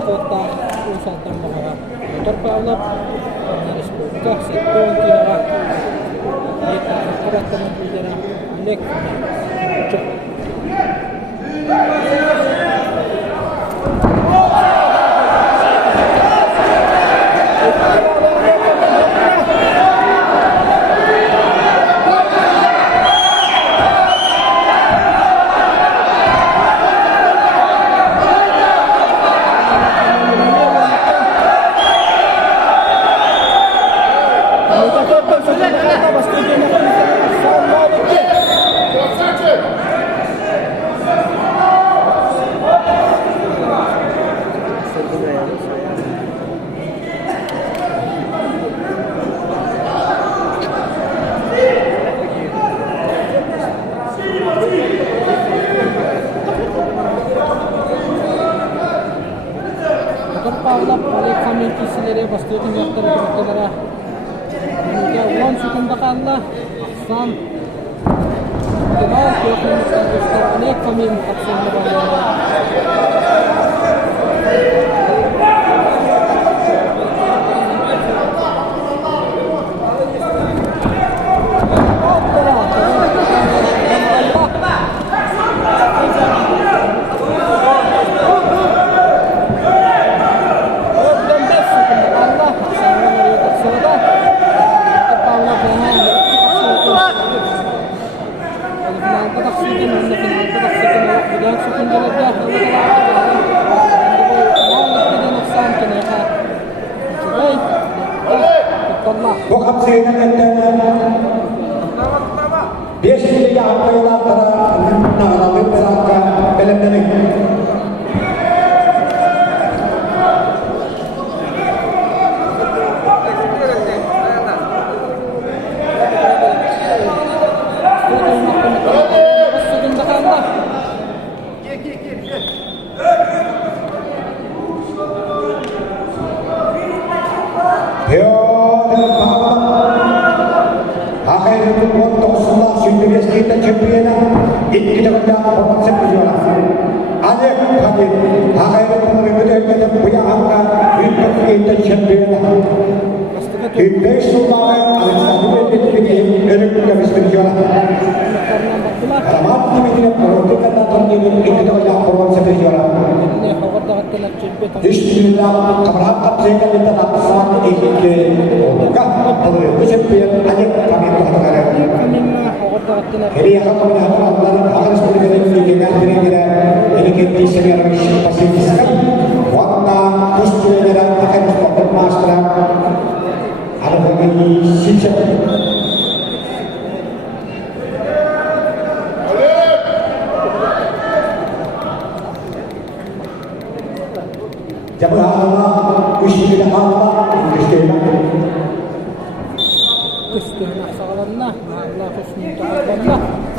Kota Usatan Mahara motor Paulap dari Spurka Sektor Kinara kita berat teman bicara Alek Paulap balik kami kisileri bastığın yakları noktalara Menüge ulan sütundakanla Sam Kemal Kiyoklu'nun göster Anek kami mukatsonuna bağlı Wakaf sehingga biasanya apa yang antara nalami peraka pelan-pelan. Kita champion kita kerja konsep perjuangan ada kali akhir pemerintah kita punya angka kita champion kita semua ada ini kita bisa perjuangan karena kita produk kita terjadi kita kerja konsep perjuangan Bismillah keberangkat sehingga kita laksanakan ini bukan pemerintah champion aja kami berharap Jadi akan melihat Allah akan seperti ini kira-kira ini kita secara pasifis waktu khususnya dan akan seperti master ada bagi sijat jabah Allah usia Allah Kustihna salanna Allah husnul taqabballah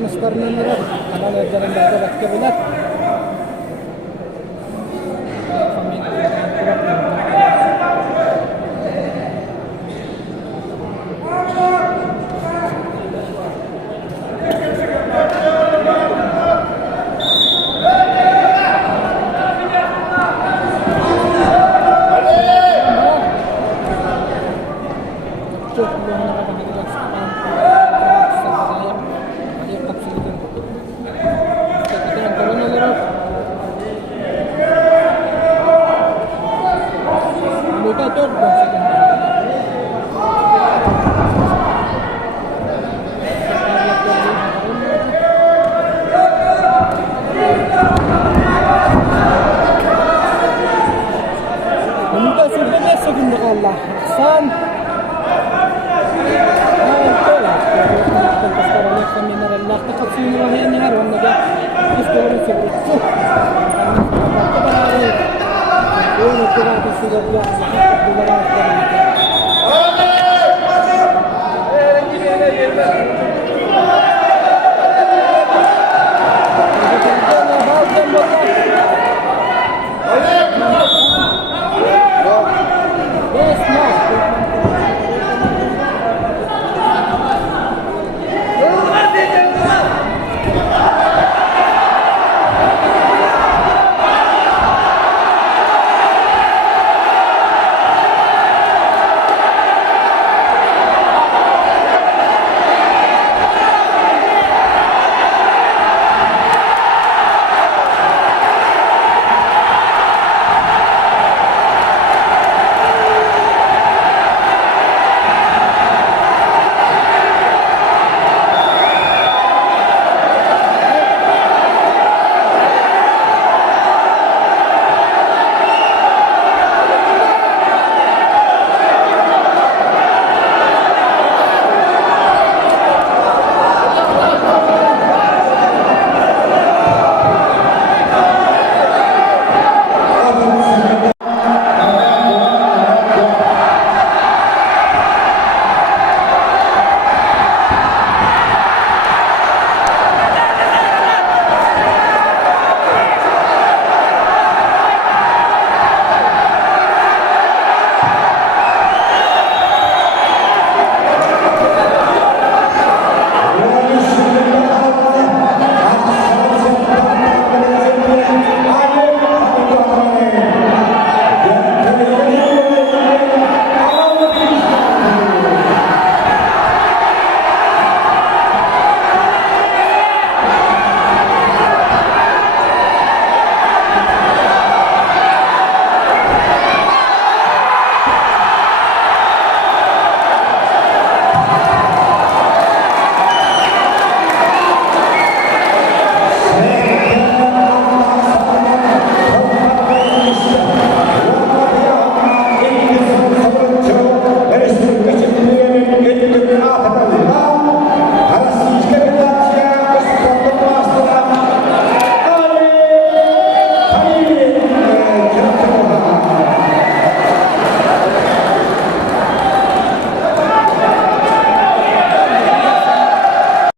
tanışlarının kanal üzerinde bakabilir. Allah Hasan Allah تقسيم وهي النهار والنجاح يشتغل سبرت يقول الدولار السوداء